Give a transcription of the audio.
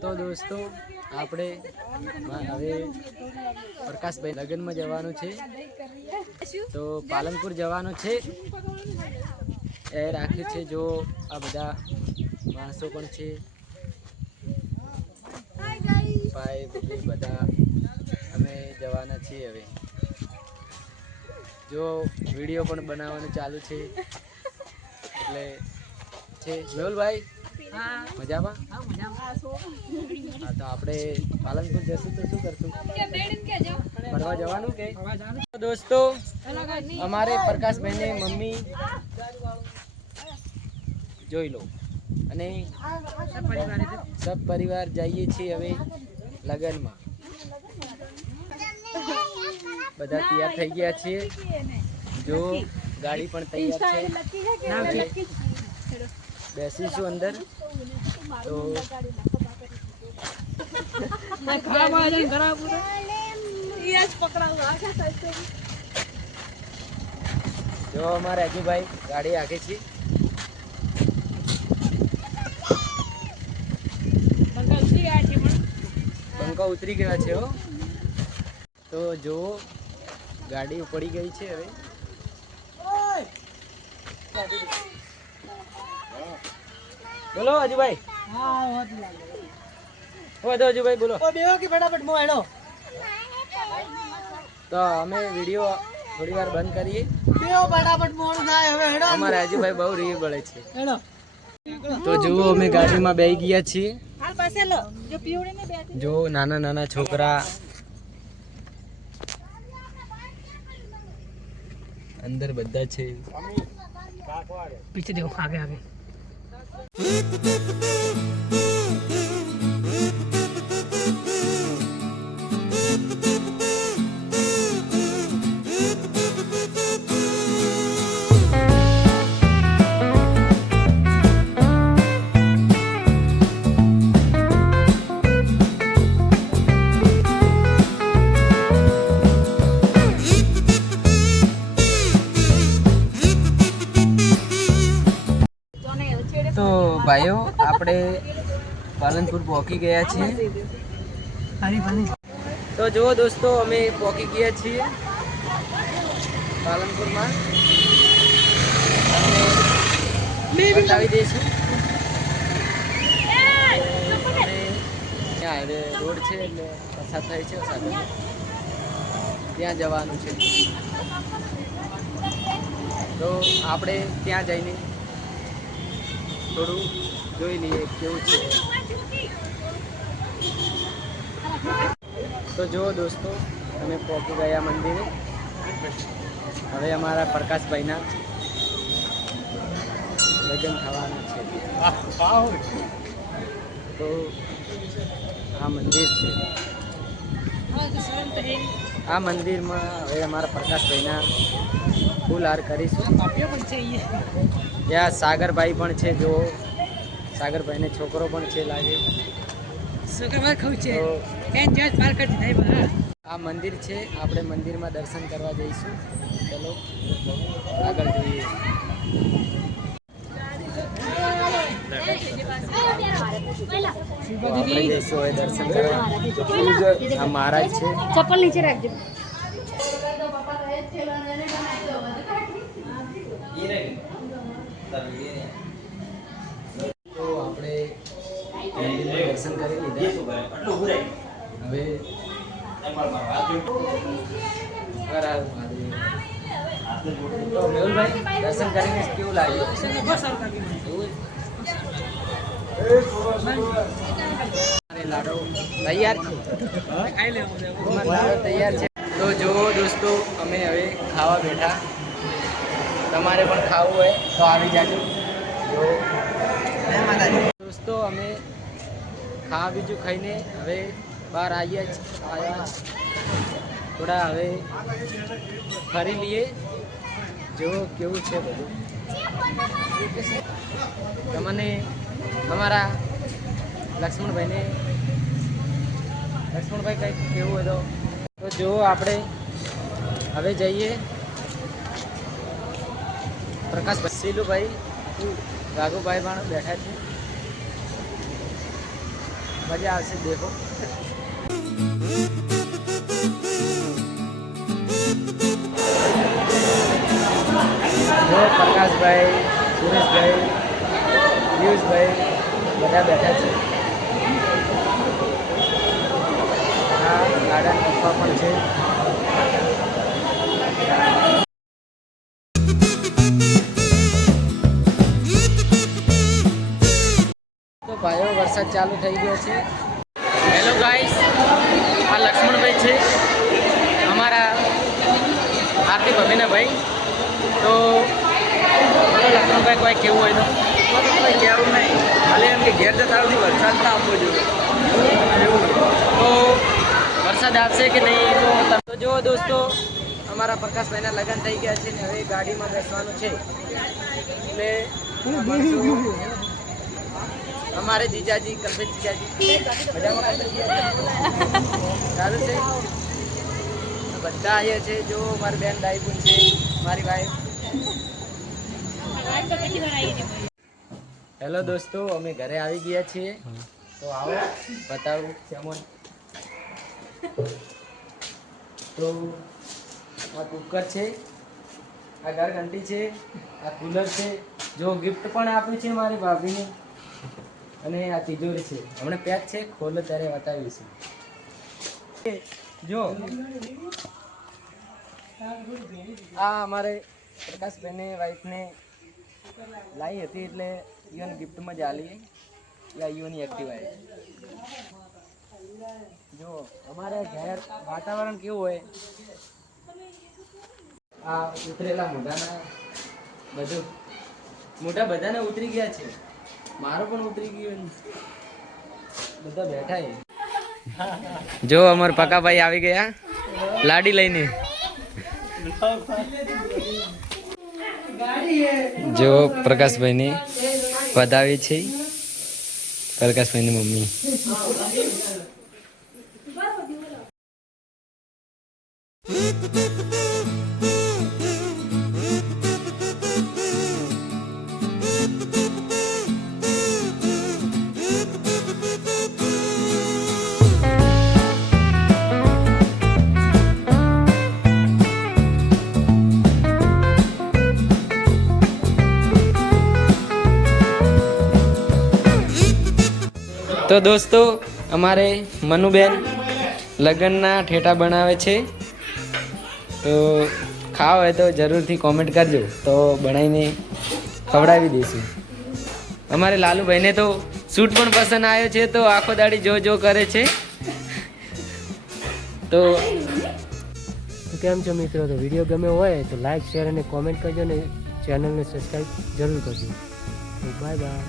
તો દોસ્તો આપણે હવે પ્રકાશભાઈ લગ્નમાં જવાનું છે, તો પાલનપુર જવાનું છે એ રાખ્યું છે. જો આ બધા માણસો પણ છે, ભાઈ બધા અમે જવાના છીએ. હવે જો વિડીયો પણ બનાવવાનું ચાલુ છે, એટલે છે મેહુલભાઈ મજામાં. હા, તો આપણે પાલનપુર જશું તો શું કરશું, ફરવા જવાનું કે દોસ્તો અમારે પ્રકાશભાઈને મમ્મી જોઈ લો અને સબ પરિવાર જઈએ છીએ હવે લગનમાં. બધા તૈયાર થઈ ગયા છીએ, જો ગાડી પણ તૈયાર છે, બેસીશું અંદર. તો જો અમારે અજુભાઈ ગાડી આખી છે, પંખા ઉતરી ગયા છે. તો જો ગાડી ઉપડી ગઈ છે. હવે બોલો અજુભાઈ. અજુભાઈ બોલો. તો અમે વિડીયો થોડી વાર બંધ કરીએ. અમારા અજુભાઈ બહુ રીહ બળે છે. તો જુઓ અમે ગાડીમાં બેસી ગયા છીએ. જો નાના નાના છોકરા अंदर બધા છે. पीछे देखो, आगे आगे. તો ભાઈઓ આપણે પાલનપુર પહોંચી ગયા છીએ. તો જુઓ દોસ્તો અમે પહોંચી ગયા છીએ પાલનપુરમાં. અમે બતાવી દઈશું. ત્યાં હવે રોડ છે એટલે પસાર થાય છે સાધન, ત્યાં જવાનું છે. તો આપણે ત્યાં જઈને થોડું જોઈ લઈએ કેવું છે. તો જુઓ દોસ્તો અમે પહોંચી ગયા મંદિરે. હવે અમારા પ્રકાશભાઈના લગ્ન થવાના છે. તો આ મંદિર છે. આ મંદિરમાં હવે અમારા પ્રકાશભાઈના ફૂલ હાર કરીશું. ત્યાં સાગરભાઈ પણ છે. જો સાગરભાઈને છોકરો પણ છે લાગે. આ મંદિર છે, આપણે મંદિરમાં દર્શન કરવા જઈશું. ચલો આગળ જોઈએ. આપણે જઈશું હવે દર્શન કરવા. આ મહારાજ છે. ચપ્પલ નીચે રાખજો. તો આપણે દર્શન કરી લીધા. હવે તો મેહુલભાઈ દર્શન કરીને કેવું લાગ્યું? લાડો તૈયાર છે. લાડો તૈયાર છે. તો જુઓ દોસ્તો અમે હવે ખાવા બેઠા. તમારે પણ ખાવું હોય તો આવી જાજો. દોસ્તો અમે ખાવા બીજું ખાઈને હવે બહાર આવ્યા. થોડા હવે ફરી લઈએ. જો કેવું છે બધું. તમને અમારા લક્ષ્મણભાઈ કંઈક કેવું હોય તો જો આપણે હવે જઈએ. પ્રકાશભાઈ, શીલુભાઈ, રાઘુભાઈ પણ બેઠા છે. मजा आवશે देखो। જો પ્રકાશભાઈ, સુરેશભાઈ, પિયુષભાઈ બધા બેઠા છે। આ ગાર્ડન પપ્પા પણ છે। તો ભાઈઓ વરસાદ ચાલુ થઈ ગયો છે। હેલો ગાઈસ, આ લક્ષ્મણભાઈ છે અમારા આરતી ભભીના ભાઈ। તો લક્ષ્મણભાઈ કોઈ કેવું હોય તો કોઈ કહેવું નહીં, ખાલી એમ કે ઘેર જતા સુધી વરસાદ ના આપવો જોઈએ। તો વરસાદ આવશે કે નહીં તો જો દોસ્તો અમારા પ્રકાશભાઈના લગ્ન થઈ ગયા છે ને હવે ગાડીમાં બેસવાનું છે। એટલે અમારે જીજાજી કલ્પેશ જીજાજી મજામાં ચાલુ છે। બધા અહીંયા છે। જો મારી બેન ડાઈબુન છે, મારી વાઈફ। હેલો દોસ્તો, અમે ઘરે આવી ગયા છીએ। તો આવો બતાવું કેમન। તો આ કુકર છે, આ ઘર ઘંટી છે, આ કુલર છે। જો ગિફ્ટ પણ આપ્યું છે મારી ભાભીને। અને આ તિજોરી છે, હમણાં પેક છે, ખોલો ત્યારે બતાવીશું। જો આ અમારે પ્રકાશભાઈને વાઈફને લાવી હતી એટલે ઈવન ગિફ્ટમાં જ આલી। આ ઈવોની એક્ટિવા છે। જો અમારે ઘેર વાતાવરણ કેવું હોય, આ ઉતરેલા મોઢાના બધું મોઢા બધાને ઉતરી ગયા છે, મારો પણ ઉતરી ગયો। બધા બેઠા છે। જો અમાર પકાભાઈ આવી ગયા લાડી લઈને। જો પ્રકાશભાઈને વધાવી છે, પ્રકાશભાઈની મમ્મી। તો દોસ્તો અમારે મનુબેન લગ્નના ઠેઠા બનાવે છે। તો ખાવ હોય તો જરૂરથી કોમેન્ટ કરજો, તો બનાવીને ખવડાવી દઈશું। અમારે લાલુભાઈને તો સૂટ પણ પસંદ આવ્યો છે, તો આખો દાડી જો કરે છે। તો કેમ છો મિત્રો? તો વિડીયો ગમે હોય તો લાઈક, શેર અને કોમેન્ટ કરજો ને ચેનલને સબસ્ક્રાઈબ જરૂર કરજો। તો બાય બાય।